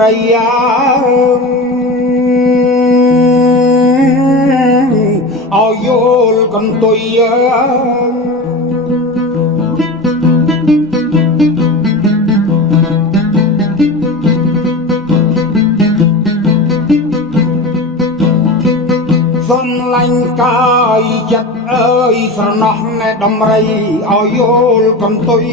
រៃឲ្យយល់កន្ទុយសំឡាញ់កាយចិត្តអើយស្រណោះណែដំរីឲ្យយល់កន្ទុយ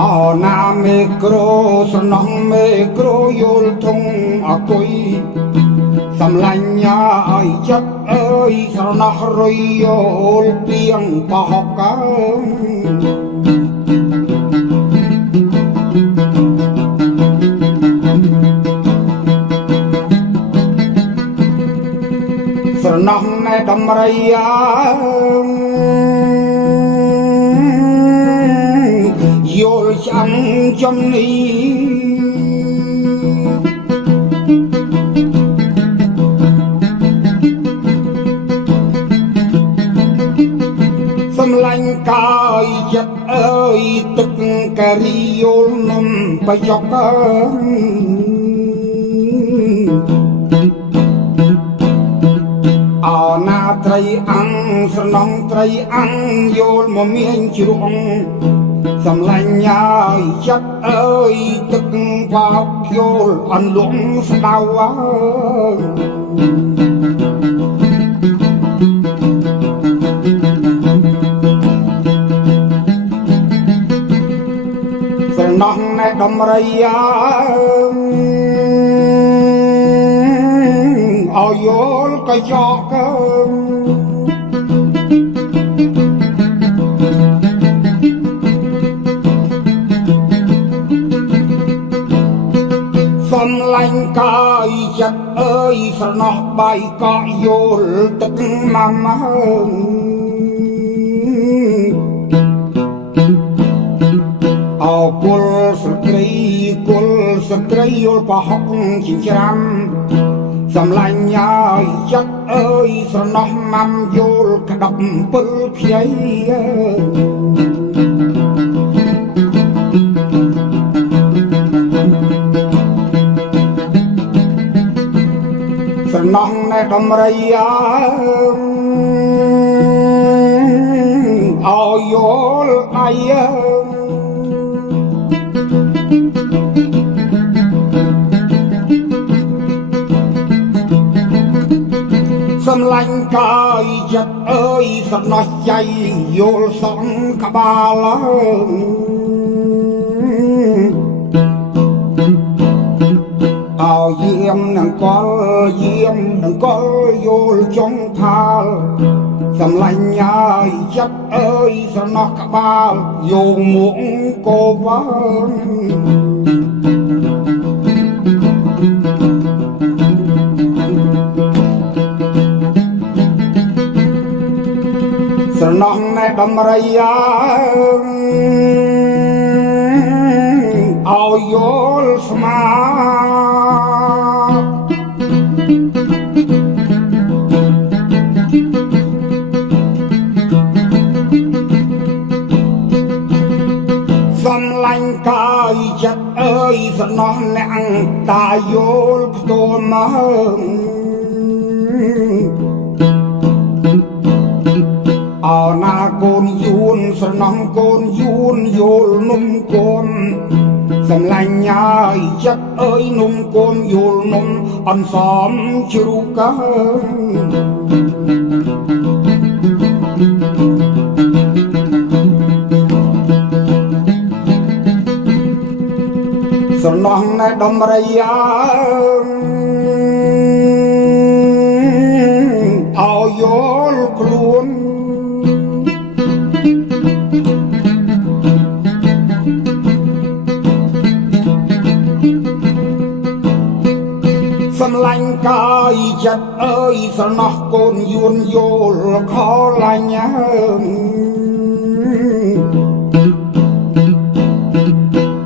អណាមេក្រូស្រណោះមេក្រូយល់ធំអគុយសំឡាញ់ឲ្យចិត្តអើយស្រណោះរុយយល់ពីងបោះកើស្រណោះណែដំរីយល់ចាំចំនេះសំឡាញ់កាយចិត្តអើយទឹកការីយល់នំបយកអណាត្រីអង្គស្រណងត្រីអង្គយល់មកមានជ្រុងសំឡាញ់ឲ្យចិត្តអើយទឹកបោកយល់អន្លងស្ដៅស្រណោះណែដំរីឲ្យយល់ក៏យកសំឡាញ់កាយចិត្តអើយស្រណោះបាយកក់យល់ទឹកម៉ាម៉ើអោគុលសក្រីគុលសក្រីយល់បោះជាច្រាំសំឡាញ់ឲ្យចិត្តអើយស្រណោះម៉ាំយល់ក្តាប់ពិលខ្ចីស្រណោះណែដំរីឲ្យយល់អីសំឡាញ់កាយចិត្តអើយសំណោះចៃយល់សងក្បាលអោយាមនឹងកលយាមនឹងកលយល់ចុងផាលសំឡាញ់ឲ្យចិត្តអើយសំណោះក្បាលយកមុខកោវ៉ាស្រណោះណែដំរីឲ្យយល់ស្មាសំឡាញ់កាយចិត្តអើយស្រណោះអ្នកតាយល់ផ្ទាល់មកអណាកូនយួនស្រណោះកូនយួនយល់នំកូនសំឡាញ់ឲ្យចិត្តអើយនំកូនយល់នំអនសំជ្រូកស្រណោះណែដំរីឲ្យយល់ខ្លួនសំឡាញ់កាយចិត្តអើយស្រណោះកូនយួនយល់ខលាញ់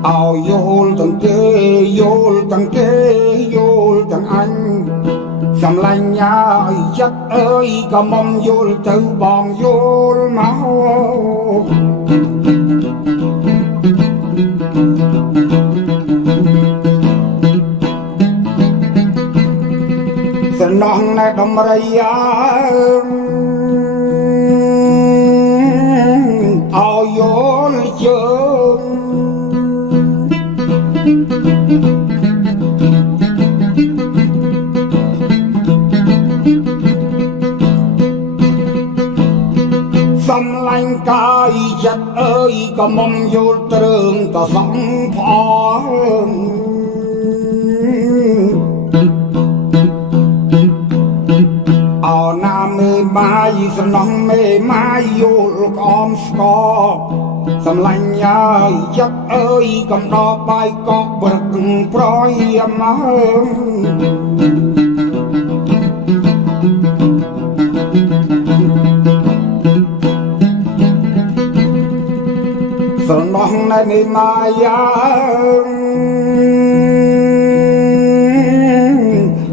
ឲ្យយល់ទាំងគេយល់ទាំងគេយល់ទាំងអញសំឡាញ់ឲ្យចិត្តអើយក៏មុំយល់ទៅបងយល់មក ណោះណែដំរីឲ្យយល់ជើងសំឡាញ់កាយចិត្តអើយក៏មុំយល់ត្រឹងក៏សំផងអោណាមេម៉ាយសំណងមេម៉ាយយល់ក្អមស្គរសំឡាញ់ហើយចិត្តអើយកំដរបាយកកព្រឹកប្រយមកស្រណោះណែមេម៉ាយា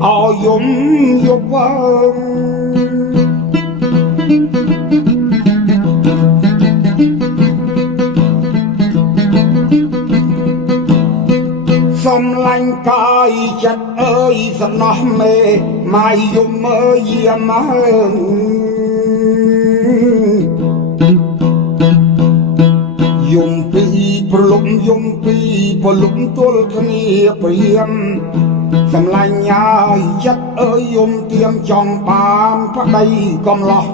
អោយំយប់វងសំឡាញ់កាយចិត្តអើយសំណោះមេម៉ាយយំអើយយាមយំពីប្រលំយំពីប្រលំទល់គ្នាព្រាមសំឡាញ់ហើយចិត្តអើយយំទៀងចង់បានប្តីកំឡោះ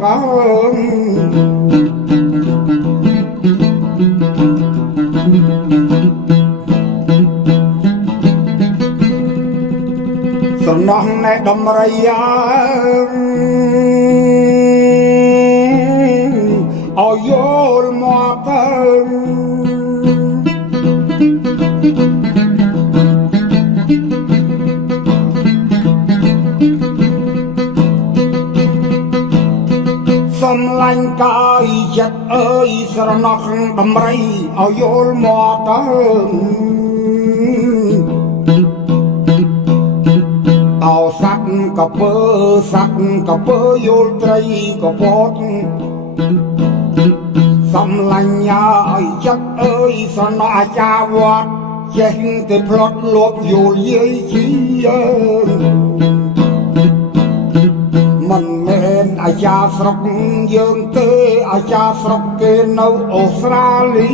សំណោះណែដំរីឲ្យយល់មកទៅសំឡាញ់កាយចិត្តអើយស្រណោះដំរីឲ្យយល់មកទៅអោសัตว์កពើសัตว์កពើយល់ត្រីកពតសំឡាញ់ឲ្យចិត្តអើយស្រណោះអាចារ្យវត្តចេះតែផ្លត់លួបយល់យាយជាមិនមែនអាចារ្យស្រុកយើងទេអាចារ្យស្រុកគេនៅអូស្ត្រាលី